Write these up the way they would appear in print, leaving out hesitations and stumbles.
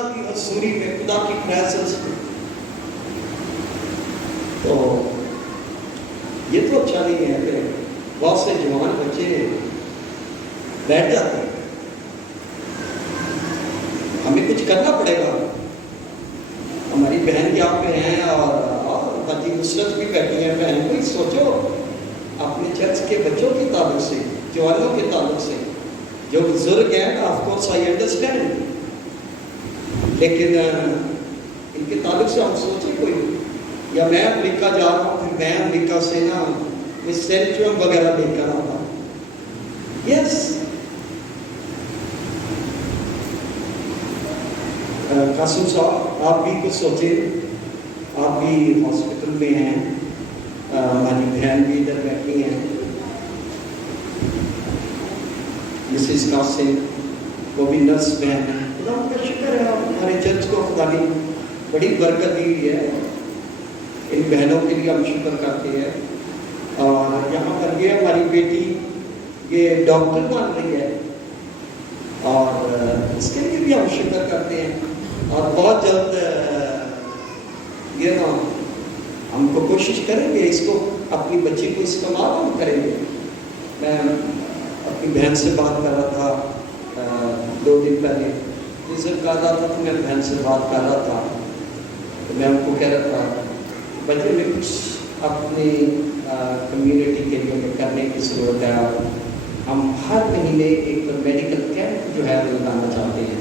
خدا کی حضوری میں، خدا کی پریزنس میں. تو یہ تو اچھا نہیں ہے کہ بہت سے جوان بچے بیٹھ جاتے ہیں. ہمیں کچھ کرنا پڑے گا. ہماری بہن یہاں پہ ہیں اور بچی نصرت بھی بیٹھی ہیں. بہن کو ہی سوچو اپنے چرچ کے بچوں کے تعلق سے، جوانوں کے تعلق سے. جو بزرگ ہیں آف کورس آئی انڈرسٹینڈ، لیکن ان کے تعلق سے ہم سوچیں کوئی. یا میں امریکہ جا رہا ہوں، پھر میں امریکہ سے نا سینچرم وغیرہ لے کر آتا ہوں. یس، قاسم صاحب آپ بھی کچھ سوچیں. آپ بھی ہاسپٹل میں ہیں، ہماری بہن بھی ادھر بیٹھی ہیں، مسز قاسم، وہ بھی نرس بہن ہے. خدا کا شکر ہے ہمارے چرچ کو خدا نے بڑی برکت دی ہوئی ہے. ان بہنوں کے لیے ہم شکر کرتے ہیں. اور یہاں پر یہ ہماری بیٹی یہ ڈاکٹر بن رہی ہے، اور اس کے لیے بھی ہم شکر کرتے ہیں. اور بہت جلد یہ نا ہم کو کوشش کریں گے اس کو، اپنی بچی کو استعمال ہم کریں گے. میں اپنی بہن سے بات کر رہا تھا 2 دن پہلے، رزلٹ کر رہا تھا تو میں بہن سے بات کر رہا تھا. تو میں ان کو کہہ رہا تھا بچے میں کچھ اپنی کمیونٹی کے لیے کرنے کی ضرورت ہے. ہم ہر مہینے ایک میڈیکل کیمپ جو ہے لگانا چاہتے ہیں.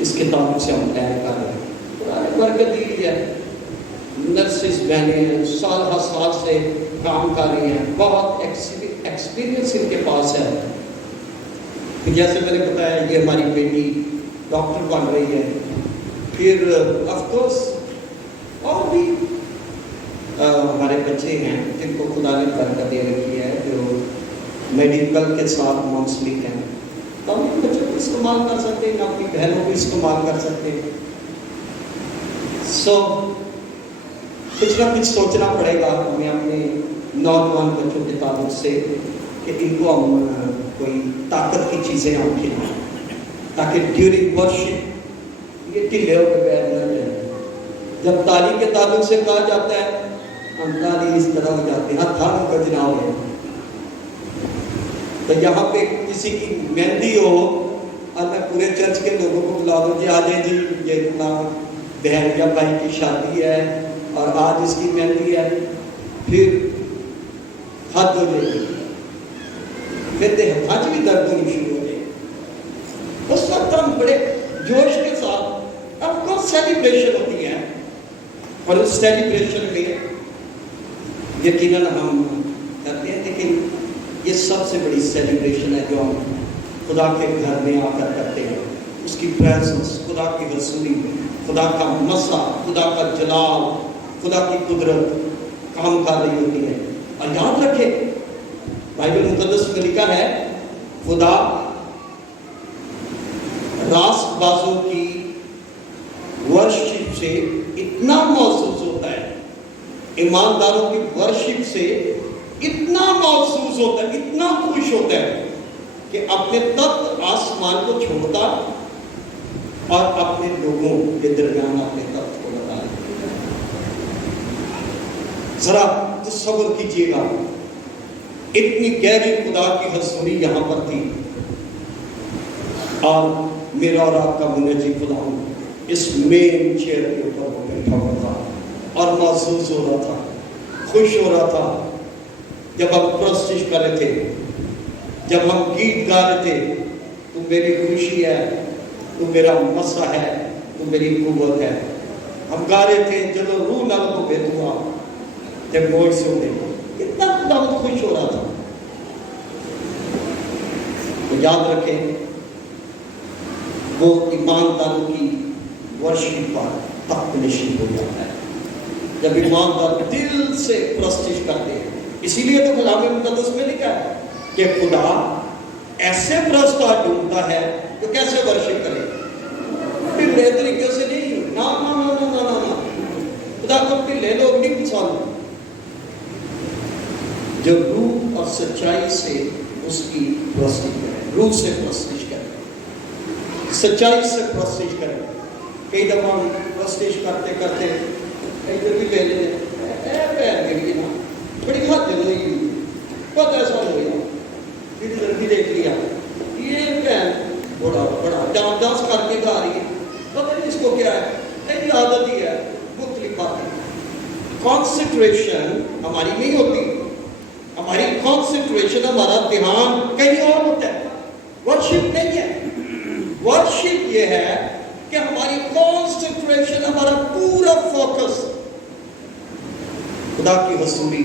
اس کے تعلق سے ہم پلان کر رہے ہیں. قرآن برکت دی ہے. نرسز بہنیں ہیں، سال ہر سال سے کام کر رہی ہیں، بہت ایکسپیرینس ان کے پاس ہے. جیسے میں نے بتایا یہ ہماری بیٹی ڈاکٹر بن رہی ہے. پھر آف کورس اور بھی ہمارے بچے ہیں جن کو خدا نے برکت دے رکھی ہے، جو میڈیکل کے ساتھ منسلک ہیں. تو ہم ان بچوں کو استعمال کر سکتے ہیں، اپنی بہنوں کو استعمال کر سکتے ہیں. سو کچھ نہ کچھ سوچنا پڑے گا ہمیں اپنے نوجوان بچوں کے تعلق سے کہ ان کو ہم کوئی طاقت کی چیزیں ہم کھلائیں تاکہ ڈیورنگ ورشپ یہ ڈھیلے ہو کے بیٹھ نہ جائیں. جب تعلیم کے تعلق سے کہا جاتا ہے ہم تعلیم اس طرح ہو جاتے ہیں ہتھیاروں کا جناب ہے. تو یہاں پہ کسی کی مہندی ہو اور میں پورے چرچ کے لوگوں کو بلا دوں جی آ جائیں جی یہ اتنا بہن یا بھائی کی شادی ہے اور آج اس کی مہندی ہے، پھر حد ہو جائے گی، پھر ہاتھ بھی درد ہونی شروع ہو جائے. اس وقت ہم بڑے جوش کے ساتھ اب کو سیلیبریشن ہوتی ہے، اور اس سیلیبریشن میں یقیناً ہم کرتے ہیں. لیکن یہ سب سے بڑی سیلیبریشن ہے جو ہم خدا کے گھر میں آ کر کرتے ہیں. اس کی پریزنس، خدا کی حضوری، خدا کا مسا، خدا کا جلال، خدا کی قدرت کام کر رہی ہوتی ہے. اور یاد رکھیں بائبل مقدس میں لکھا ہے خدا راست بازوں کی ورشپ سے اتنا محسوس ہوتا ہے، ایمانداروں کی ورشپ سے اتنا محسوس ہوتا ہے، اتنا خوش ہوتا ہے کہ اپنے تخت آسمان کو چھوڑتا اور اپنے لوگوں کے درمیان اپنے تخت کو لگا. ذرا تصور کیجیے گا اتنی گہری خدا کی حضوری یہاں پر تھی، اور میرا اور آپ کا منجی خدا اس مین چیئر کے اوپر وہ بیٹھا ہوا تھا اور محسوس ہو رہا تھا، خوش ہو رہا تھا. جب ہم پرستش کر رہے تھے، جب ہم گیت گا رہے تھے، تو میری خوشی ہے، تو میرا مسا ہے، تو میری قوت ہے. ہم گا رہے تھے جب روح نال کو بے دعا جب موڑ سے ہو دیکھو، اتنا بہت خوش ہو رہا تھا. تو یاد رکھیں وہ ایمانداروں کی ورشپ پر تخت نشین ہو جاتا ہے جب ایماندار دل سے پرستش کرتے ہیں. اسی لیے تو کلام مقدس میں لکھا ہے کہ خدا ایسے پرستار ڈھونڈتا ہے جو کیسے ورشپ کرے، ڈھیلے طریقے سے نہیں. نا نا نا نا نا نا، خدا کو ڈھیلے لوگ نہیں پسند. جو روح اور سچائی سے اس کی پرستش کرے، روح سے پرستش کرے، سچائی سے پرستش کرے. کئی دفعہ پرسٹیج کرتے کرتے ادھر بھی پہلے پیر گر گئی نا بڑی حد ہوئی بہت ایسا ہو گیا پھر ادھر بھی دیکھ لیا یہ بہن بڑا بڑا ڈانس کر کے گا رہی ہے پتہ نہیں اس کو کیا ہے ایسی عادت ہی ہے مختلف باتیں کانسنٹریشن ہماری نہیں ہوتی ہماری کانسنٹریشن ہمارا دھیان کہیں اور ہوتا ہے ورشپ نہیں ہے ورشپ یہ ہے کہ ہماری کانسنٹریشن ہمارا پورا فوکس خدا کی حضوری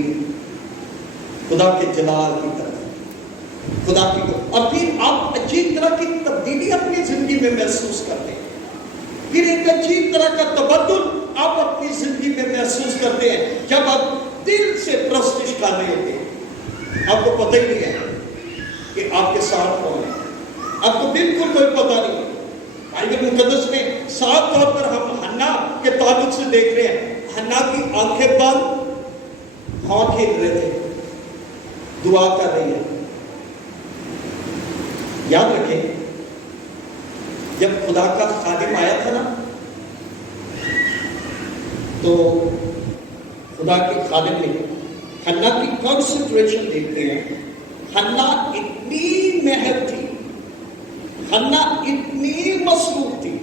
خدا کے جلال کی طرف خدا کی اور پھر آپ عجیب طرح کی تبدیلی اپنی زندگی میں محسوس کرتے ہیں پھر ایک عجیب طرح کا تبدل آپ اپنی زندگی میں محسوس کرتے ہیں جب آپ دل سے پرستش کر رہے ہوتے ہیں آپ کو پتہ ہی نہیں ہے کہ آپ کے ساتھ کون ہے آپ کو بالکل کوئی پتہ نہیں بائبل مقدس میں صاف طور پر ہم حنا کے تعلق سے دیکھ رہے ہیں حنا کی آنکھیں بند ہاتھ کھیل رہے تھے دعا کر رہی ہے یاد رکھیں جب خدا کا خادم آیا تھا نا تو خدا کے خادم نے حنا کی کنسنٹریشن دیکھتے ہیں حنا اتنی محب تھی حنا اتنی مصروف تھی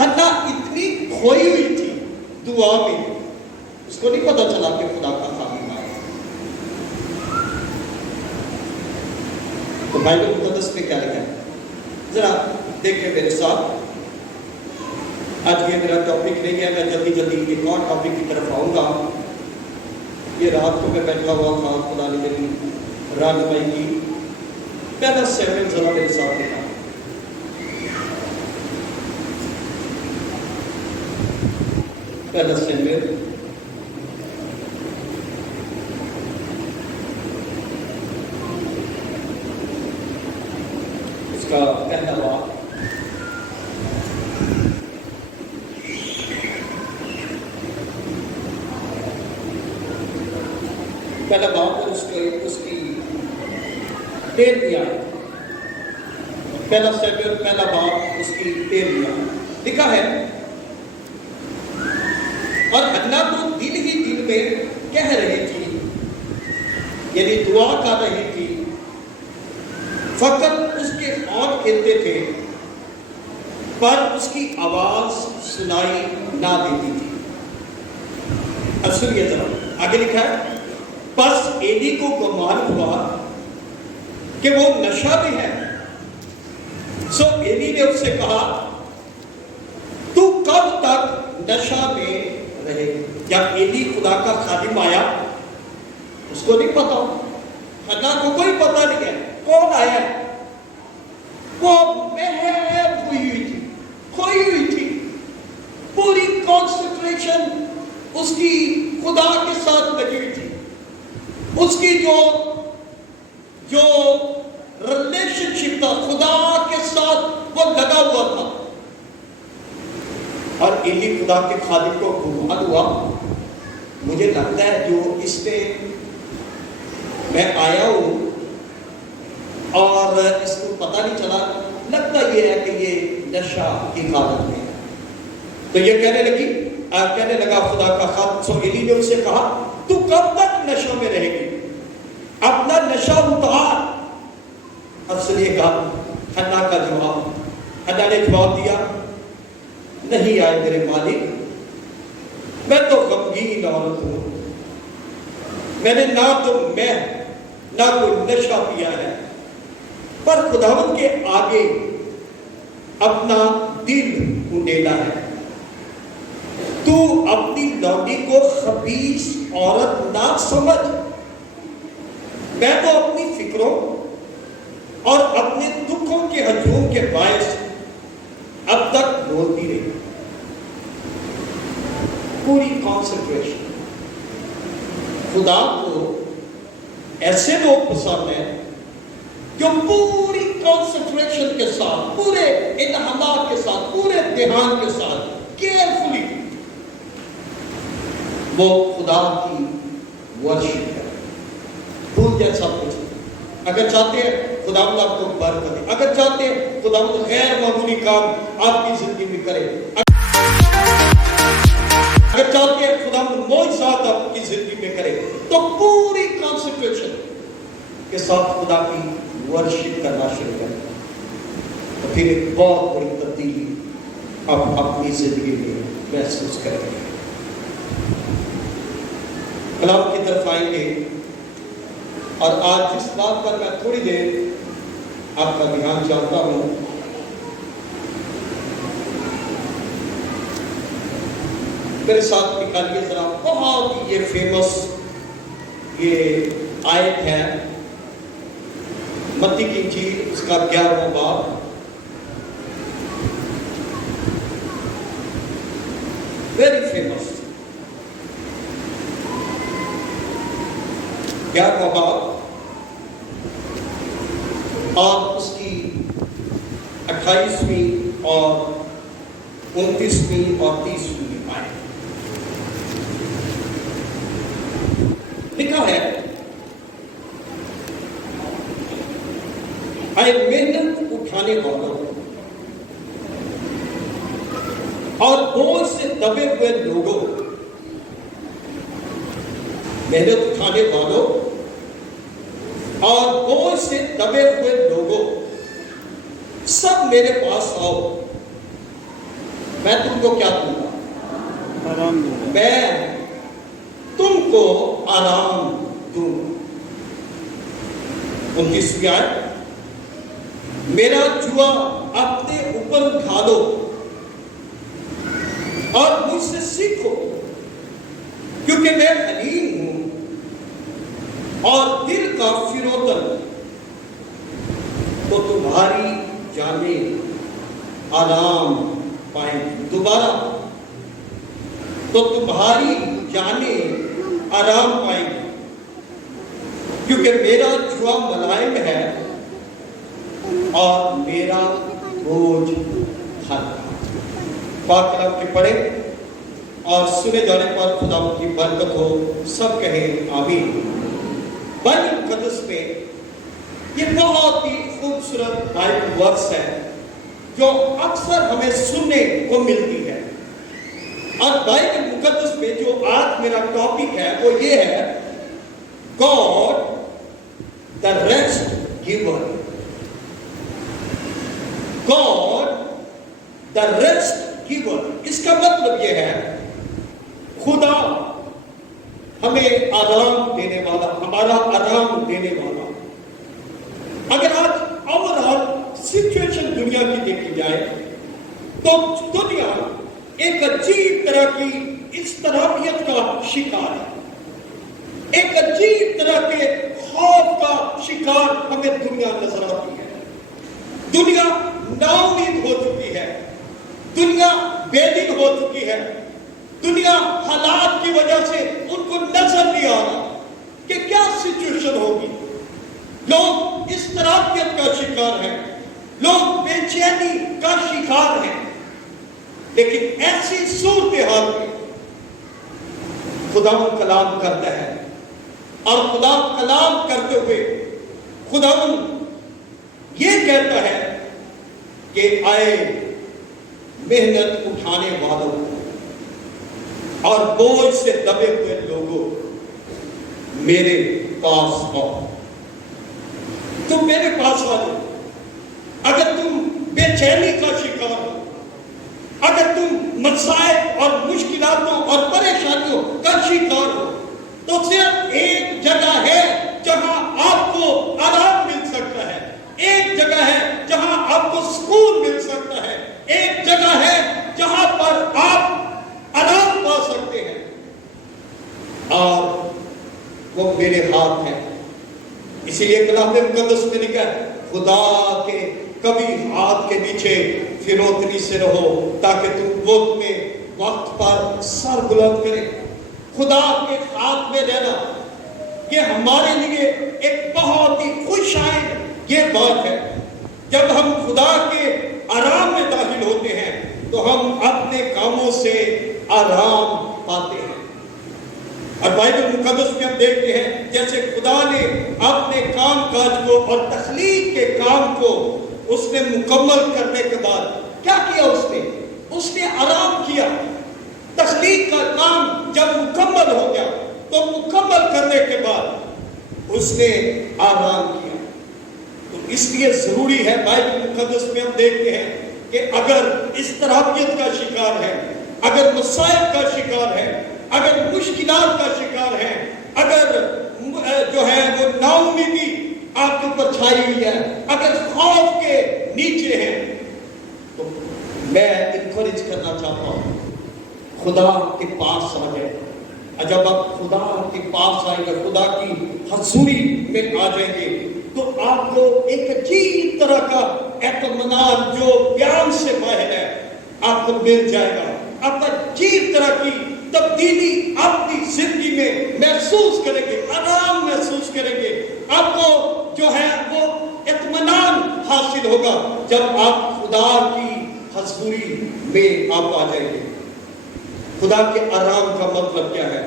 حنا اتنی کھوئی ہوئی تھی دعا میں اس کو نہیں پتا چلا کہ خدا کا خادم آیا تو بائبل مقدس میں کیا لکھا ہے ذرا دیکھیں میرے ساتھ آج یہ میرا ٹاپک نہیں ہے میں جلدی جلدی ایک اور ٹاپک کی طرف آؤں گا یہ رات کو میں بیٹھا ہوا تھا خدا نے میری رہنمائی کی پہلا سیموئیل ذرا میرے ساتھ دیکھا پہلا سیموئیل اس کا پہلا باب پہلا باب اور اس کی 13ویں آیت پہلا سیموئیل پہلا باب اس کی 13ویں آیت لکھا ہے اور حنا تو دل ہی دل میں کہہ رہی تھی یعنی دعا کر رہی تھی فقط اس کے ہاتھ کھلتے تھے پر اس کی آواز سنائی نہ دیتی تھی اب سنیے ذرا آگے لکھا ہے پس ایلی کو گمان ہوا کہ وہ نشہ بھی ہے سو ایلی نے اس سے کہا تو کب تک نشہ میں رہے جب ایلی خدا کا خادم آیا اس کو نہیں پتا حنا کو کوئی پتا نہیں ہے کون آیا ہے وہ محب ہوئی تھی کھوئی ہوئی تھی پوری کانسنٹریشن اس کی خدا کے ساتھ لگی ہوئی تھی اس کی جو ریلیشن شپ تھا خدا کے ساتھ وہ لگا ہوا تھا اور ایلی خدا کے خادم کو گمان ہوا مجھے لگتا ہے جو اس میں میں آیا ہوں اور اس کو پتہ نہیں چلا لگتا یہ ہے کہ یہ نشہ کی حالت میں تو یہ کہنے لگا خدا کا خادم سو ایلی نے اسے کہا تو کب تک نشہ میں رہے گی اپنا نشہ اتار اب سنیے گا حنا کا جواب حنا نے جواب دیا نہیں آئے میرے مالک میں تو غمگین عورت ہوں میں نے نہ کوئی نشہ پیا ہے پر خداوند کے آگے اپنا دل انڈیلا ہے تو اپنی لونڈی کو خبیث عورت نہ سمجھ میں تو اپنی فکروں اور اپنے دکھوں کے ہجوم کے باعث اب تک بولتی رہی پوری کانسنٹریشن خدا کو ایسے لوگ پسند ہیں جو پوری کانسنٹریشن کے ساتھ پورے انہماک کے ساتھ پورے دھیان کے ساتھ کیئرفلی وہ خدا کی ورشپ ہے بھول جائے سب کچھ اگر چاہتے ہیں خداوند آپ کو برکت دے اگر چاہتے ہیں خداوند غیر معمولی کام آپ کی زندگی میں کرے اگر چاہتے ہیں خدا معجزات آپ کی زندگی میں کرے تو پوری کانسنٹریشن کے ساتھ خدا کی ورشپ کرنا شروع کریں، تو پھر ایک بہت بڑی تبدیلی آپ اپنی زندگی میں محسوس کریں گے۔ کلام کی طرف آئیں گے، اور آج جس بات پر میں تھوڑی دیر آپ کا دھیان چاہتا ہوں، میرے ساتھ نکالیے ذرا، بہت یہ فیمس یہ آیت ہے متی کی انجیل اس کا 11واں باب، ویری فیمس 11واں باب، اور اس کی 28ویں اور 29ویں اور 30ویں آیت لکھا ہے، اے محنت اٹھانے والوں اور بوجھ سے دبے ہوئے لوگوں، محنت اٹھانے والوں اور بوجھ سے دبے ہوئے لوگوں، سب میرے پاس آؤ، میں تم کو کیا دوں گا؟ آرام دوں گا۔ میں تم کو آرام دوں گا۔ 29ویں آیت، میرا جوا اپنے اوپر اٹھا لو اور مجھ سے سیکھو، کیونکہ میں حلیم ہوں اور دل کا فروتن، تو تمہاری جانیں آرام پائیں گی۔ دوبارہ، تو تمہاری جانیں آرام پائیں گی، کیونکہ میرا جوا ملائم ہے اور میرا بوجھ ہلکا۔ پاک کلام کے پڑھے اور سنے جانے پر خدا کی برکت ہو، سب کہیں آمین۔ بائبل مقدس میں یہ بہت ہی خوبصورت بائبل ورس ہے جو اکثر ہمیں سننے کو ملتی ہے، اور بائبل مقدس میں جو آج میرا ٹاپک ہے وہ یہ ہے، God the rest giver۔ God the rest giver، اس کا مطلب یہ ہے خدا ہمیں آرام دینے والا، ہمارا آرام دینے والا۔ اگر آج اوورآل سچویشن دنیا کی دیکھی جائے تو دنیا ایک عجیب طرح کی اضطرابیت کا شکار ہے، ایک عجیب طرح کے خوف کا شکار ہمیں دنیا نظر آتی ہے۔ دنیا نا امید ہو چکی ہے، دنیا بے دل ہو چکی ہے، دنیا حالات کی وجہ سے ان کو نظر نہیں آ رہا کہ کیا سچویشن ہوگی۔ لوگ اضطرابیت کا شکار ہیں، لوگ بے چینی کا شکار ہیں، لیکن ایسی صورتحال میں خدا کلام کرتا ہے، اور خدا کلام کرتے ہوئے خدا یہ کہتا ہے کہ آئے محنت اٹھانے والوں اور بوجھ سے دبے ہوئے لوگوں، میرے پاس آؤ۔ تم میرے پاس آ جاؤ۔ اگر تم بے چینی کا شکار ہو، اگر تم مسائل اور مشکلاتوں اور پریشانیوں کا شکار ہو، تو صرف ایک جگہ ہے جہاں آپ کو آرام مل سکتا ہے، ایک جگہ ہے جہاں آپ کو سکون مل سکتا ہے، ایک جگہ ہے جہاں پر آپ آرام پا سکتے ہیں، اور وہ میرے ہاتھ ہے۔ اسی لیے کلام مقدس میں لکھا ہے، خدا کے کبھی ہاتھ کے نیچے فروتنی سے رہو تاکہ تم وقت پر سر بلند کرے۔ خدا کے ہاتھ میں رہنا یہ ہمارے لیے ایک بہت ہی خوش آئند یہ بات ہے۔ جب ہم خدا کے آرام میں داخل ہوتے ہیں تو ہم اپنے کاموں سے آرام پاتے ہیں۔ اور بائبل مقدس میں ہم دیکھتے ہیں جیسے خدا نے اپنے کام کاج کو اور تخلیق کے کام کو اس نے مکمل کرنے کے بعد کیا کیا، اس نے آرام کیا۔ تخلیق کا کام جب مکمل ہو گیا تو مکمل کرنے کے بعد اس نے آرام کیا. تو اس لیے ضروری ہے، بائبل مقدس میں ہم دیکھتے ہیں کہ اگر اضطرابیت کا شکار ہے، اگر مصائب کا شکار ہے، اگر مشکلات کا شکار ہے، اگر جو ہے وہ نا امیدی آپ کے اوپر چھائی ہوئی ہے، اگر خوف کے نیچے ہیں، تو میں انکریج کرنا چاہتا ہوں خدا کے پاس آ جائے. جب آپ خدا کے پاس آئیں گے، خدا کی حضوری میں آ جائیں گے، تو آپ کو ایک عجیب طرح کا اطمینان جو بیان سے باہر ہے آپ کو مل جائے گا. آپ عجیب طرح کی تبدیلی اپنی زندگی میں محسوس کریں گے، آرام محسوس کریں گے. آپ کو جو ہے وہ اطمینان حاصل ہوگا جب آپ خدا کی حضوری میں آپ آ جائیں گے. خدا کے آرام کا مطلب کیا ہے؟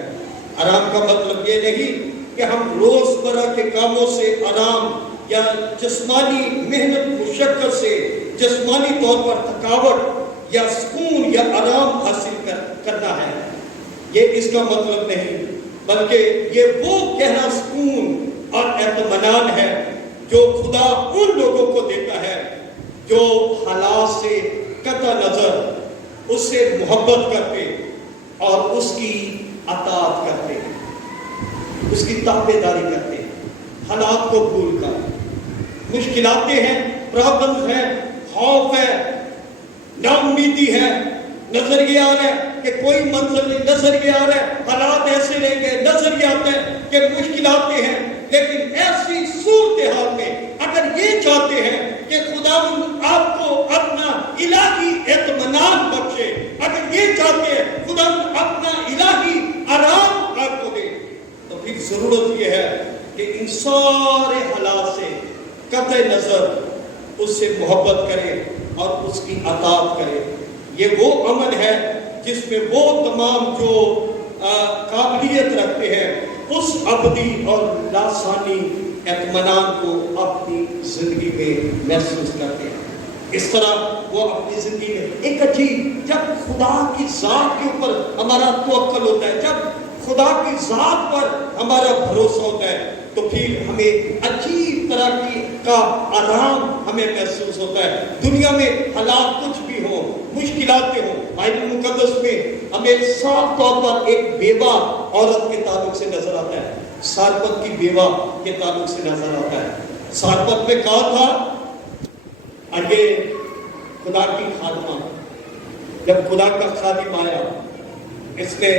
آرام کا مطلب یہ نہیں کہ ہم روزمرہ کے کاموں سے آرام یا جسمانی محنت مشقت سے جسمانی طور پر تھکاوٹ یا سکون یا آرام حاصل کرنا ہے. یہ اس کا مطلب نہیں، بلکہ یہ وہ گہرا سکون اور اطمینان ہے جو خدا ان لوگوں کو دیتا ہے جو حالات سے قطع نظر اس سے محبت کرتے اور اس کی اطاعت کرتے، اس کی تابعداری کرتے، حالات کو بھول کر. مشکلات ہیں، پرابلمز ہیں، خوف ہے، نا امیدی ہے، نظر یہ آ رہا ہے کہ کوئی منظر نہیں، نظر یہ آ رہا ہے حالات ایسے رہیں گے، نظر یہ آتا ہے کہ مشکلات ہیں. لیکن ایسی صورتحال میں اگر یہ چاہتے ہیں کہ خدا آپ کو اپنا الہی اطمینان بخشے، اگر یہ چاہتے ہیں خدا اپنا الہی آرام آپ کو دے، تو پھر ضرورت یہ ہے کہ ان سارے حالات سے قطع نظر اس سے محبت کرے اور اس کی اطاعت کرے. یہ وہ عمل ہے جس میں وہ تمام جو قابلیت رکھتے ہیں اس ابدی اور لاسانی اطمینان کو اپنی زندگی میں محسوس کرتے ہیں. اس طرح وہ اپنی زندگی میں ایک عجیب، جب خدا کی ذات کے اوپر ہمارا توکل ہوتا ہے، جب خدا کی ذات پر ہمارا بھروسہ ہوتا ہے، تو پھر ہمیں عجیب طرح کا آرام ہمیں محسوس ہوتا ہے. دنیا میں حالات کچھ بھی ہوں، مشکلات ہوں، بائبل مقدس میں ہمیں صاف طور پر ایک بیوہ عورت کے تعلق سے نظر آتا ہے، سارپت کی بیوہ کے تعلق سے نظر آتا ہے. سارپت میں کہا تھا، اور یہ خدا کی خادمہ، جب خدا کا خادم آیا، اس نے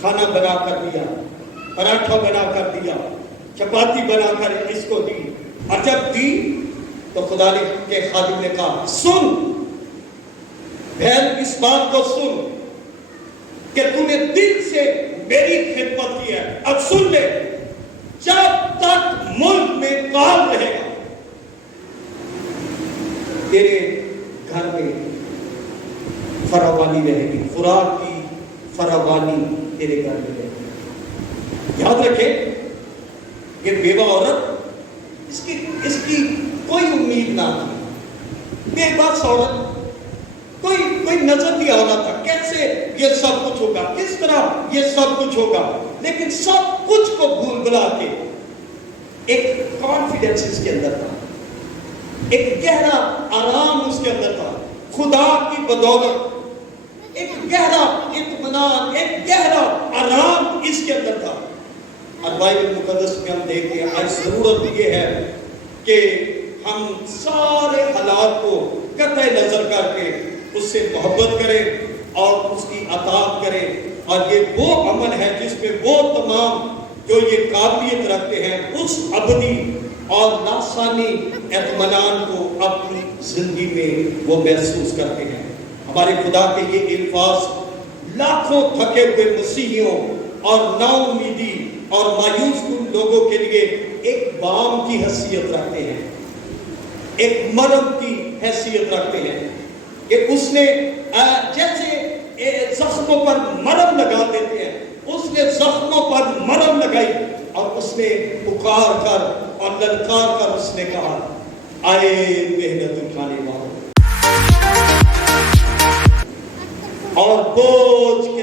کھانا بنا کر دیا، پراٹھا بنا کر دیا، چپاتی بنا کر اس کو دی، اور جب دی تو خدا کے خادم نے کہا، سن بہن، اس بات کو سن کہ تو نے دل سے میری خدمت کی ہے. اب سن لے، جب تک ملک میں کال رہے گا تیرے گھر میں فراوانی رہے گی، خوراک کی فراوانی تیرے گھر میں رہے گی. یاد رکھے، یہ بیوہ عورت، اس کی کوئی امید نہ تھی، بے بس عورت، کوئی نظر نہیں آ رہا تھا کیسے یہ سب کچھ ہوگا، کس طرح یہ سب کچھ ہوگا. لیکن سب کچھ کو بھول بھلا کے ایک کانفیڈنس اس کے اندر تھا، ایک گہرا آرام اس کے اندر تھا. خدا کی بدولت ایک گہرا اطمینان، ایک گہرا آرام اس کے اندر تھا. اور بائبل مقدس میں ہم دیکھتے ہیں آج ضرورت یہ ہے کہ ہم سارے حالات کو قطع نظر کر کے اس سے محبت کریں اور اس کی اطاعت کریں. اور یہ وہ عمل ہے جس میں وہ تمام جو یہ قابلیت رکھتے ہیں اس ابدی اور لاسانی اطمینان کو اپنی زندگی میں وہ محسوس کرتے ہیں. ہمارے خدا کے یہ الفاظ لاکھوں تھکے ہوئے مسیحیوں اور نا امیدی اور مایوس کن لوگوں کے لیے ایک بام کی حیثیت رکھتے ہیں، ایک مرہم کی حیثیت رکھتے ہیں کہ اس نے جیسے زخموں پر مرہم لگا دیتے ہیں، اس نے زخموں پر مرہم لگائی اور اس نے پکار کر اور للکار کر اس نے کہا، آئے محنت اٹھانے والوں اور بوجھ کے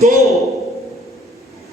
2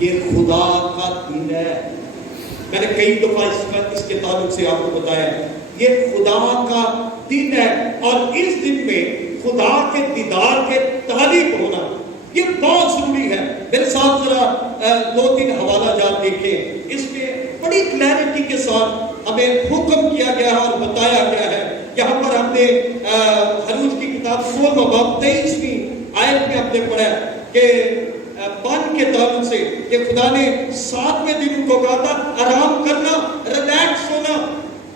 یہ خدا کا دن ہے. میں نے کئی دفعہ اس کے تعلق سے آپ کو بتایا یہ خدا کا دن ہے اور اس دن میں خدا کے دیدار کے طالب ہونا یہ بہت ضروری ہے. میرے ساتھ ذرا 2-3 حوالہ جات دیکھیں. اس میں بڑی کلیئرٹی کے ساتھ ہمیں حکم کیا گیا ہے اور بتایا گیا ہے. یہاں پر ہم نے خروج کی کتاب 16 باب 23ویں آیت میں ہم نے پڑھا کہ پن کے تعلق سے کہ خدا نے 7ویں دن کو کہا تھا آرام کرنا، ریلیکس ہونا،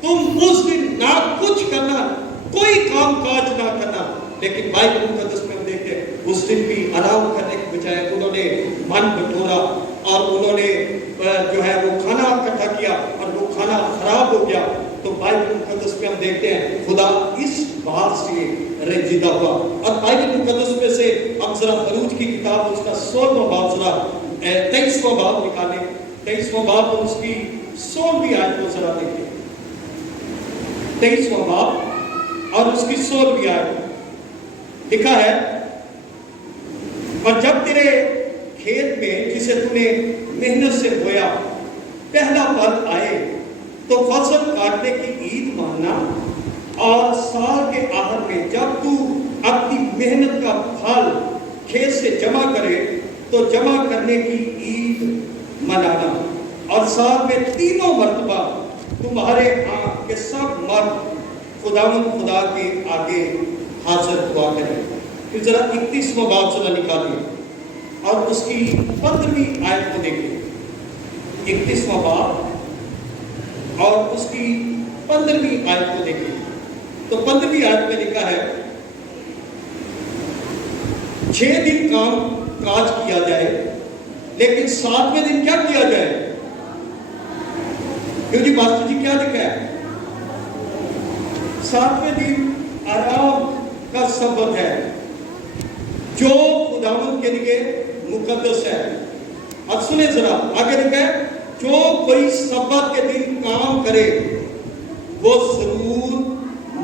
تم اس دن نہ کچھ کرنا، کوئی کام کاج نہ کرنا. لیکن بائبل مقدس میں ہم دیکھتے ہیں اس دن بھی آرام کرنے کے بجائے انہوں نے من بٹورا اور انہوں نے جو ہے وہ کھانا اکٹھا کیا اور وہ کھانا خراب ہو گیا. تو بائبل مقدس میں ہم دیکھتے ہیں خدا اس بات سے رنجیدہ ہوا. اور بائبل مقدس میں سے ہم ذرا خروج کی کتاب اس کا 16واں باب ذرا 23واں باب نکالیں. 23واں باب اور اس کی 16ویں آیت کو ذرا دیکھیں. 23واں باب اور اس کی 16ویں آیت لکھا ہے اور جب تیرے کھیت میں جسے تو نے محنت سے بویا پہلا پھل آئے تو فصل کاٹنے کی عید ماننا اور سال کے آخر میں جب تو اپنی محنت کا پھل کھیت سے جمع کرے تو جمع کرنے کی عید منانا. اور سال میں 3 مرتبہ تمہارے ہاں کے سب مرد خداوند خدا کے آگے حاضر ہوا کریں. پھر ذرا 31واں باب ذرا نکالیے اور اس کی 15ویں آیت کو دیکھیں. 31واں باب اور اس کی 15ویں آیت کو دیکھیں. تو 15ویں آیت میں لکھا ہے 6 دن کام کاج کیا جائے لیکن 7ویں دن کیا کیا جائے؟ کیوں جی پاسٹر جی کیا لکھا ہے؟ 7ویں دن آرام کا سبت ہے جو خداوند کے لیے مقدس ہے. اب سنیں ذرا آگے لکھا ہے جو کوئی سبت کے دن کام کرے وہ ضرور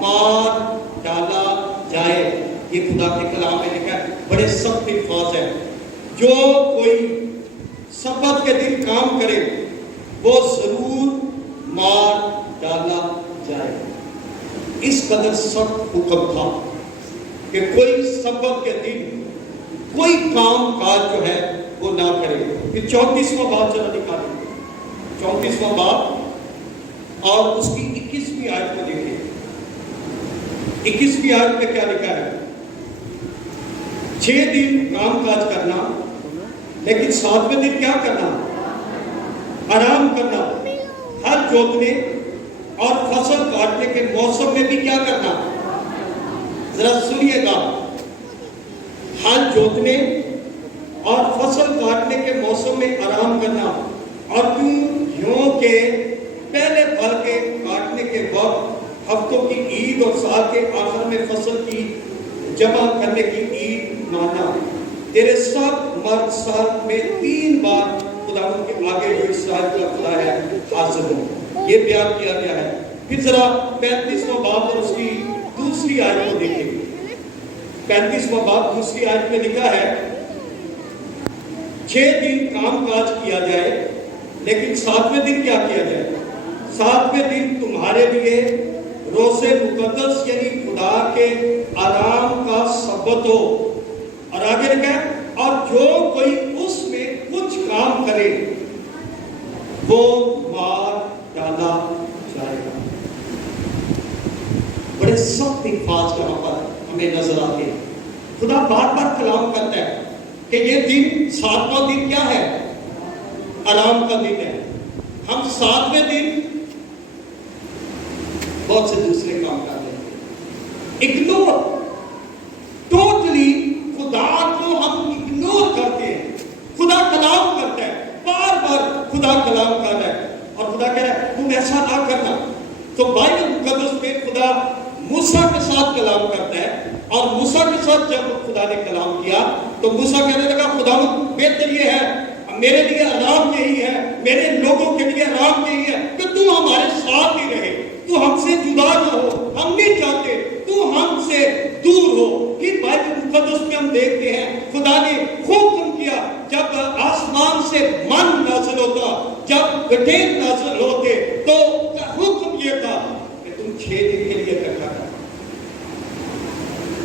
مار ڈالا جائے. یہ خدا کے کلام میں لکھا ہے، بڑے سخت الفاظ ہیں. جو کوئی سبت کے دن کام کرے وہ ضرور مار ڈالا جائے. اس قدر سخت حکم تھا کہ کوئی سبت کے دن کوئی کام کاج جو ہے وہ نہ کرے. پھر 34واں باب ذرا نکالیں. 34واں باب اور اس کی 21ویں آیت کو دیکھیں. 21ویں آیت میں کیا لکھا ہے؟ 6 دن کام کاج کرنا لیکن 7ویں دن کیا کرنا؟ آرام کرنا. ہل جوتنے اور فصل کاٹنے کے موسم میں بھی کیا کرنا؟ ذرا سنیے گا. ہل جوتنے اور فصل کاٹنے کے موسم میں آرام کرنا اور یوں کہ پہلے پھل کے کاٹنے کے وقت ہفتوں کی عید اور سال کے آخر میں فصل کی جمع کرنے کی عید مانا. تیرے سب مرد سال میں 3 بار خداوند کے آگے جو اسرائیل کا خدا ہے حاضر ہو. یہ بیان کیا گیا ہے. پھر ذرا 35واں باب اور اس کی دوسری آیت کو دیکھیں. 35واں باب دوسری آیت میں لکھا ہے 6 دن کام کاج کیا جائے لیکن 7ویں دن کیا کیا جائے؟ 7ویں دن تمہارے لیے روز مقدس یعنی خدا کے آرام کا سبت ہو. اور آگے لکھا ہے اور جو کوئی اس میں کچھ کام کرے وہ مار ڈالا جائے گا. بڑے سخت الفاظ یہاں پر ہمیں نظر آتے ہیں. خدا بار بار کلام کرتا ہے کہ یہ دن 7واں دن کیا ہے؟ آرام کا دن ہے. ہم 7ویں دن بہت سے دوسرے کام کر رہے ہیں. اگنور ٹوٹلی خدا کو ہم اگنور کرتے ہیں. خدا کلام کرتا ہے، بار بار خدا کلام کر رہا ہے اور خدا کہہ رہا ہے تم ایسا نہ کرنا. تو بائبل مقدس میں خدا موسیٰ کے ساتھ کلام کرتا ہے اور موسیٰ کے ساتھ جب خدا نے کلام کیا تو موسیٰ کہنے لگا خدا بہتر یہ ہے، میرے لیے آرام یہی ہے، میرے لوگوں کے لیے آرام یہی ہے کہ تو ہمارے ساتھ ہی رہے، تو ہم سے جدا نہ ہو. ہم نہیں چاہتے تو ہم سے دور ہو. پھر بائبل مقدس میں ہم دیکھتے ہیں خدا نے حکم کیا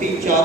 3, 4,